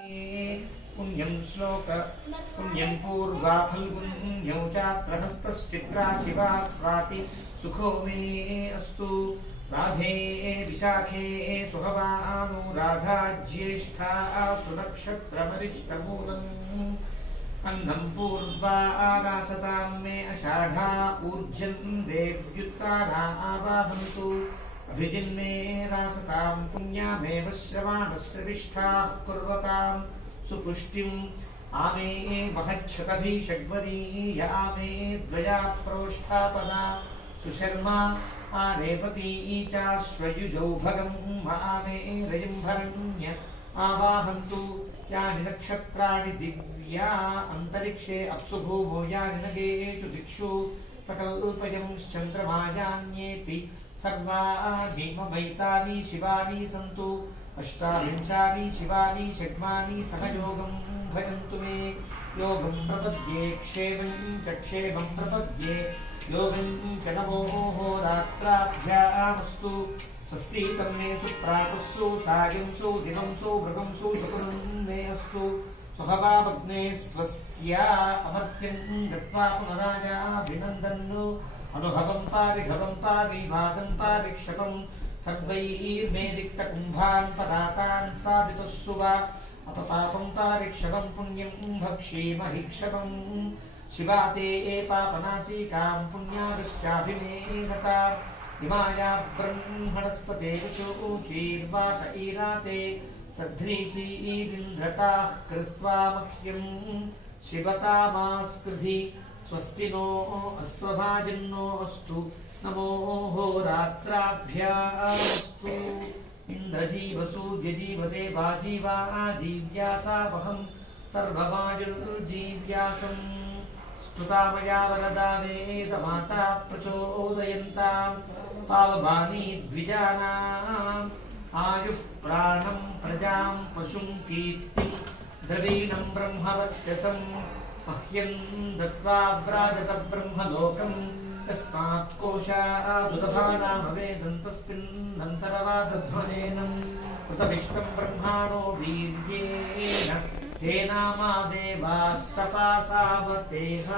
पुण्यं श्लोक पुण्यं पूर्वा फल्गुन्यौ चात्रहस्तश्चित्रा शिवा स्वाति सुखो मे अस्तु राधे विशाखे सुहवानुराधा ज्येष्ठा सुनक्षत्रमरिष्टमूलम् अन्नं पूर्वारासतां मे अषाढा ऊर्जं देव्युत्ताना आवाहन्तु अभिजिन्मे रासतां पुण्यामेव श्रवाणस्य विष्ठाः कुर्वतां सुपुष्टिम् आमे महच्छतभिषग्वरी यामे द्वया प्रोष्ठापना सुशर्मा आरेवती चाश्वयुजौ भगं मामे रयंभरण्य आवाहन्तु यानि नक्षत्राणि दिव्या अन्तरिक्षे अप्सु भूमो यानि नगेषु दिक्षु प्रकल्पयंश्चन्द्रमायान्येति सर्वाणि ममैतानि शिवानि सन्तु अष्टाविंशानि शिवानि षड्मानि सहयोगं भजन्तु मे योगं प्रपद्ये क्षेमं च क्षेमं प्रपद्ये योगं च नमो रात्राभ्यामस्तु स्वस्ति तन्मे सुप्रातस्सु सायंसु दिवंसु मृगंसु शकुनं मे अस्तु सुहवामग्ने स्वस्त्या अमर्त्यं गत्वा पुनरायाभिनन्दन् अनुभवं पारिवादं पारिक्षकं सर्वैर्मे रिक्तकुम्भान् पदातान् साधितुस्सु वा अपपापं पारिक्षकं पुण्यं भक्षीमहिक्षकं शिवा ते पापनाशिकां पुण्यागश्चाभिमेधताम् इमाया ब्रह्मणस्पते शुचीर्वात ईराते सध्रीचीरिन्द्रताः कृत्वा मह्यं शिवतामास्कृधि स्वस्ति नो अस्त्वभाजिन्नो अस्तु नमो रात्राभ्यामस्तु इन्द्रजीवसूर्यजीवदेवाजीवाजीव्यासावहं सर्वमायुर्जीव्यासम् स्तुता मया वरदा वेदमाता प्रचोदयन्तां पावभानी द्विजानाम् आयुः प्राणं प्रजां पशुं कीर्तिं द्रवीणं ब्रह्मवर्चसं मह्यं दत्त्वा व्राजत ब्रह्मलोकं तस्मात् कोशादुदभानामवेदं तस्मिन्नन्तरवादध्वनेनं कृतविष्टं ब्रह्माणो वीर्येण तेनामा देवास्तपासावतेह।